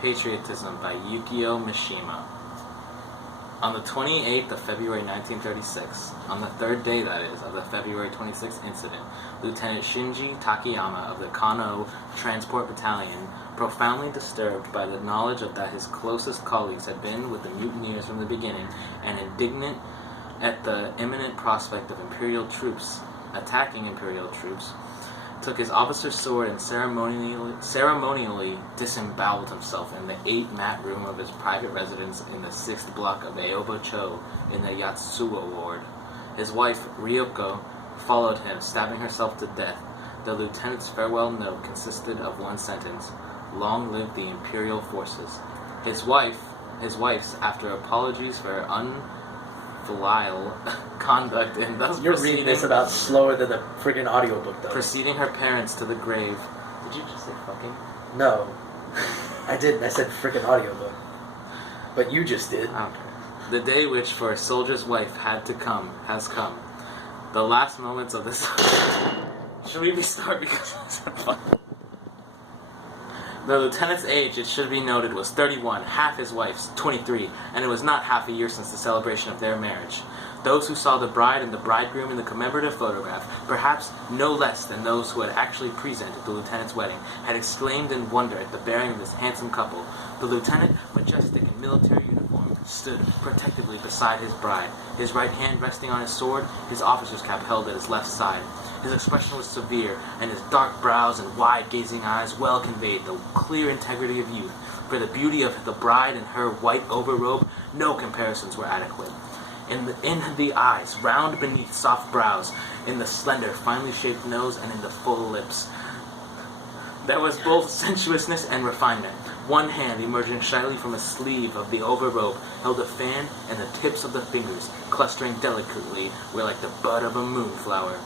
Patriotism by Yukio Mishima. On the 28th of February 1936, on the third day, that is, of the February 26th incident, Lieutenant Shinji Takayama of the Kano Transport Battalion, profoundly disturbed by the knowledge of that his closest colleagues had been with the mutineers from the beginning, and indignant at the imminent prospect of Imperial troops attacking Imperial troops, took his officer's sword and ceremonially disemboweled himself in the 8-mat room of his private residence in the 6th block of Aoba-cho in the Yatsuwa ward. His wife, Ryoko, followed him, stabbing herself to death. The lieutenant's farewell note consisted of one sentence: "Long live the Imperial forces." His wife's, after apologies for her unfilial conduct and thus You're reading this about slower than the friggin' audiobook, though. preceding her parents to the grave. Did you just say fucking? No. I didn't. I said friggin' audiobook. But you just did. Okay. The day which for a soldier's wife has come. The last moments of this... Should we restart because it's fun? The lieutenant's age, it should be noted, was 31, half his wife's, 23, and it was not half a year since the celebration of their marriage. Those who saw the bride and the bridegroom in the commemorative photograph, perhaps no less than those who had actually presented the lieutenant's wedding, had exclaimed in wonder at the bearing of this handsome couple. The lieutenant, majestic in military uniform, stood protectively beside his bride, his right hand resting on his sword, his officer's cap held at his left side. His expression was severe, and his dark brows and wide-gazing eyes well conveyed the clear integrity of youth. For the beauty of the bride and her white overrobe, no comparisons were adequate. In the eyes, round beneath soft brows, in the slender, finely shaped nose, and in the full lips, there was both sensuousness and refinement. One hand, emerging shyly from a sleeve of the overrobe, held a fan, and the tips of the fingers, clustering delicately, were like the bud of a moonflower.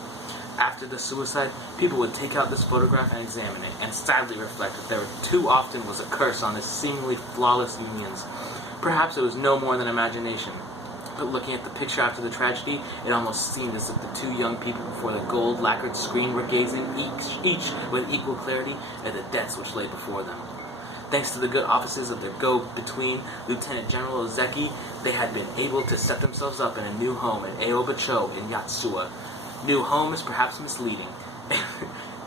After the suicide, people would take out this photograph and examine it, and sadly reflect that there too often was a curse on his seemingly flawless unions. Perhaps it was no more than imagination, but looking at the picture after the tragedy, it almost seemed as if the two young people before the gold-lacquered screen were gazing each with equal clarity at the deaths which lay before them. Thanks to the good offices of their go-between, Lieutenant General Ozeki, they had been able to set themselves up in a new home at Aoba-cho in Yatsuwa. New home is perhaps misleading.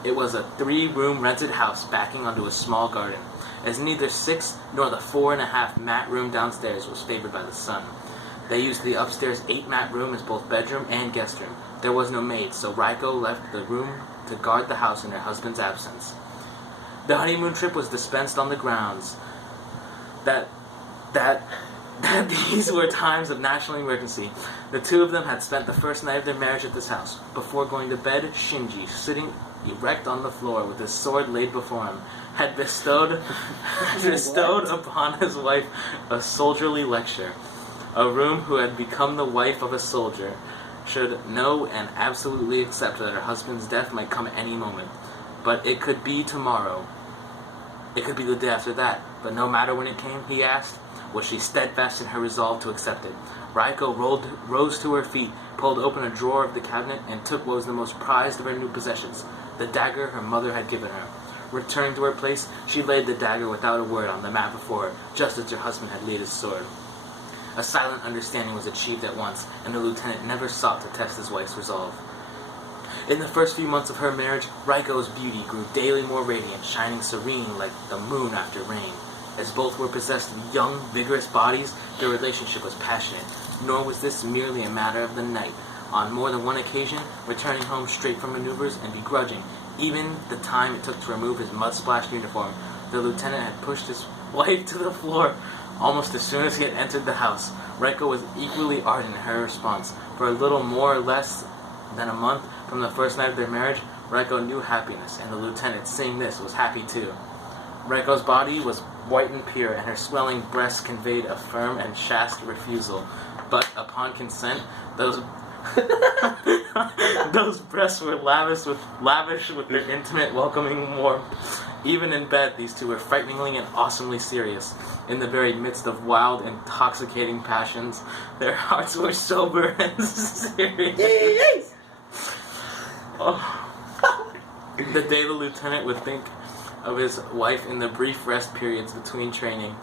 It was a 3-room rented house backing onto a small garden, as neither 6 nor the 4.5-mat room downstairs was favored by the sun. They used the upstairs 8-mat room as both bedroom and guest room. There was no maid, so Raiko left the room to guard the house in her husband's absence. The honeymoon trip was dispensed on the grounds that these were times of national emergency. The two of them had spent the first night of their marriage at this house. Before going to bed, Shinji, sitting erect on the floor with his sword laid before him, had bestowed upon his wife a soldierly lecture. A room who had become the wife of a soldier should know and absolutely accept that her husband's death might come at any moment. But it could be tomorrow. It could be the day after that. But no matter when it came, he asked, was she steadfast in her resolve to accept it? Raiko rose to her feet, pulled open a drawer of the cabinet, and took what was the most prized of her new possessions, the dagger her mother had given her. Returning to her place, she laid the dagger without a word on the mat before her, just as her husband had laid his sword. A silent understanding was achieved at once, and the lieutenant never sought to test his wife's resolve. In the first few months of her marriage, Raiko's beauty grew daily more radiant, shining serene like the moon after rain. As both were possessed of young, vigorous bodies, their relationship was passionate, nor was this merely a matter of the night. On more than one occasion, returning home straight from maneuvers and begrudging even the time it took to remove his mud-splashed uniform, the lieutenant had pushed his wife to the floor almost as soon as he had entered the house. Raiko was equally ardent in her response. For a little more or less than a month from the first night of their marriage, Raiko knew happiness, and the lieutenant, seeing this, was happy too. Raiko's body was white and pure, and her swelling breasts conveyed a firm and chaste refusal. But upon consent, those breasts were lavish with their intimate, welcoming warmth. Even in bed, these two were frighteningly and awesomely serious. In the very midst of wild, intoxicating passions, their hearts were sober and serious. Oh. The day the lieutenant would think of his wife in the brief rest periods between training,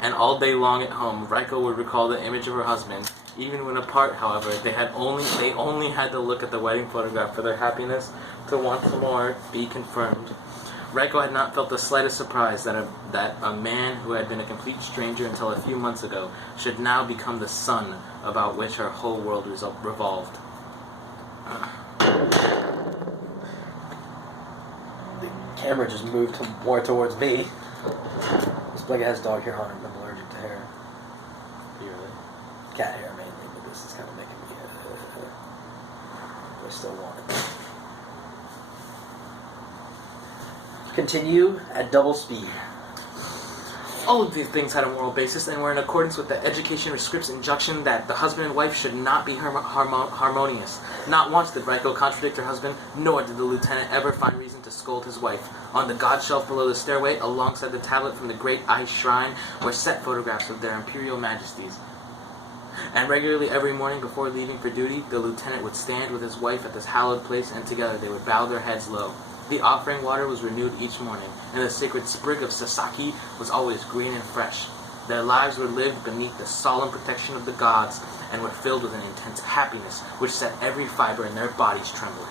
and all day long at home, Reiko would recall the image of her husband. Even when apart, however, they only had to look at the wedding photograph for their happiness to once more be confirmed. Reiko had not felt the slightest surprise that a man who had been a complete stranger until a few months ago should now become the sun about which her whole world revolved. The camera just moved more towards me. This blanket has dog hair on it, and I'm allergic to hair. Really? Cat hair mainly, but this is kind of making me I still want it. Continue at double speed. All of these things had a moral basis and were in accordance with the education of script's injunction that the husband and wife should not be harmonious. Not once did Reiko contradict her husband, nor did the lieutenant ever find reason to scold his wife. On the god shelf below the stairway, alongside the tablet from the great ice shrine, were set photographs of their imperial majesties. And regularly every morning before leaving for duty, the lieutenant would stand with his wife at this hallowed place, and together they would bow their heads low. The offering water was renewed each morning, and the sacred sprig of sasaki was always green and fresh. Their lives were lived beneath the solemn protection of the gods, and were filled with an intense happiness which set every fiber in their bodies trembling.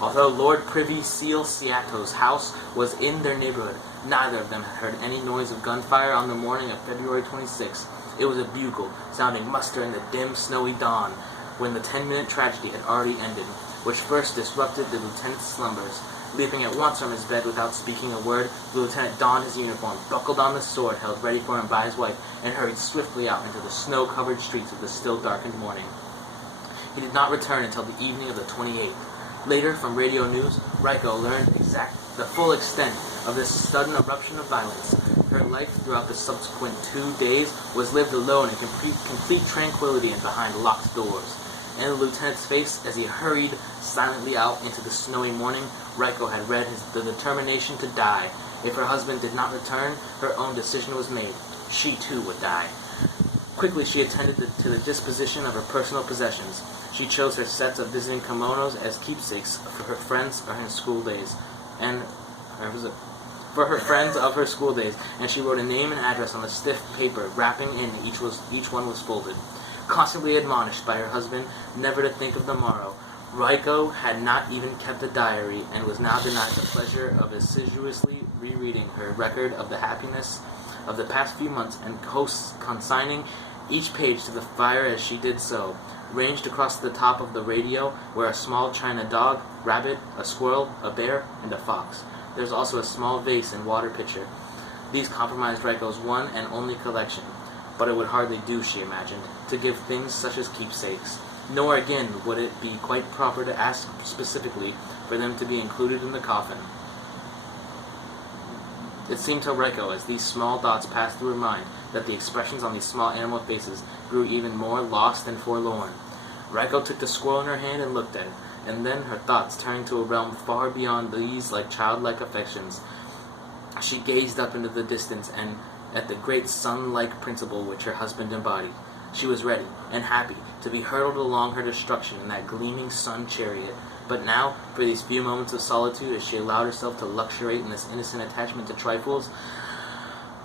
Although Lord Privy Seal Seato's house was in their neighborhood, neither of them had heard any noise of gunfire on the morning of February 26th. It was a bugle, sounding muster in the dim, snowy dawn, when the 10-minute tragedy had already ended, which first disrupted the lieutenant's slumbers. Leaping at once from his bed without speaking a word, the lieutenant donned his uniform, buckled on the sword held ready for him by his wife, and hurried swiftly out into the snow-covered streets of the still-darkened morning. He did not return until the evening of the 28th. Later, from radio news, Reiko learned the full extent of this sudden eruption of violence. Her life throughout the subsequent 2 days was lived alone in complete tranquility and behind locked doors. In the lieutenant's face, as he hurried silently out into the snowy morning, Reiko had read the determination to die. If her husband did not return, her own decision was made. She too would die. Quickly she attended to the disposition of her personal possessions. She chose her sets of visiting kimonos as keepsakes for her friends of her school days, and she wrote a name and address on the stiff paper, wrapping in each one was folded. Constantly admonished by her husband never to think of the morrow, Reiko had not even kept a diary, and was now denied the pleasure of assiduously rereading her record of the happiness of the past few months, and consigning each page to the fire as she did so. Ranged across the top of the radio were a small china dog, rabbit, a squirrel, a bear, and a fox. There was also a small vase and water pitcher. These comprised Reiko's one and only collection, but it would hardly do, she imagined, to give things such as keepsakes. Nor again would it be quite proper to ask specifically for them to be included in the coffin. It seemed to Reiko, as these small dots passed through her mind, that the expressions on these small animal faces grew even more lost and forlorn. Reiko took the squirrel in her hand and looked at it, and then, her thoughts turning to a realm far beyond these like childlike affections, she gazed up into the distance and at the great sun-like principle which her husband embodied. She was ready and happy to be hurtled along her destruction in that gleaming sun chariot. But now, for these few moments of solitude, as she allowed herself to luxuriate in this innocent attachment to trifles,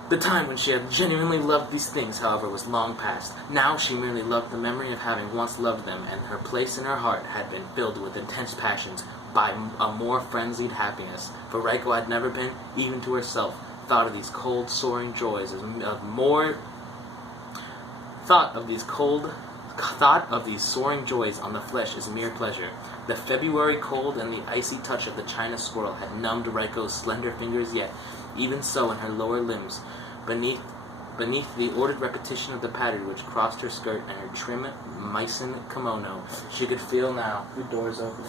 the time when she had genuinely loved these things, however, was long past. Now she merely loved the memory of having once loved them, and her place in her heart had been filled with intense passions by a more frenzied happiness. For Reiko had never been, even to herself, thought of these cold, soaring joys as soaring joys on the flesh as mere pleasure. The February cold and the icy touch of the china squirrel had numbed Reiko's slender fingers, yet, even so in her lower limbs, beneath the ordered repetition of the pattern which crossed her skirt and her trim Meissen kimono, she could feel now. The door's open.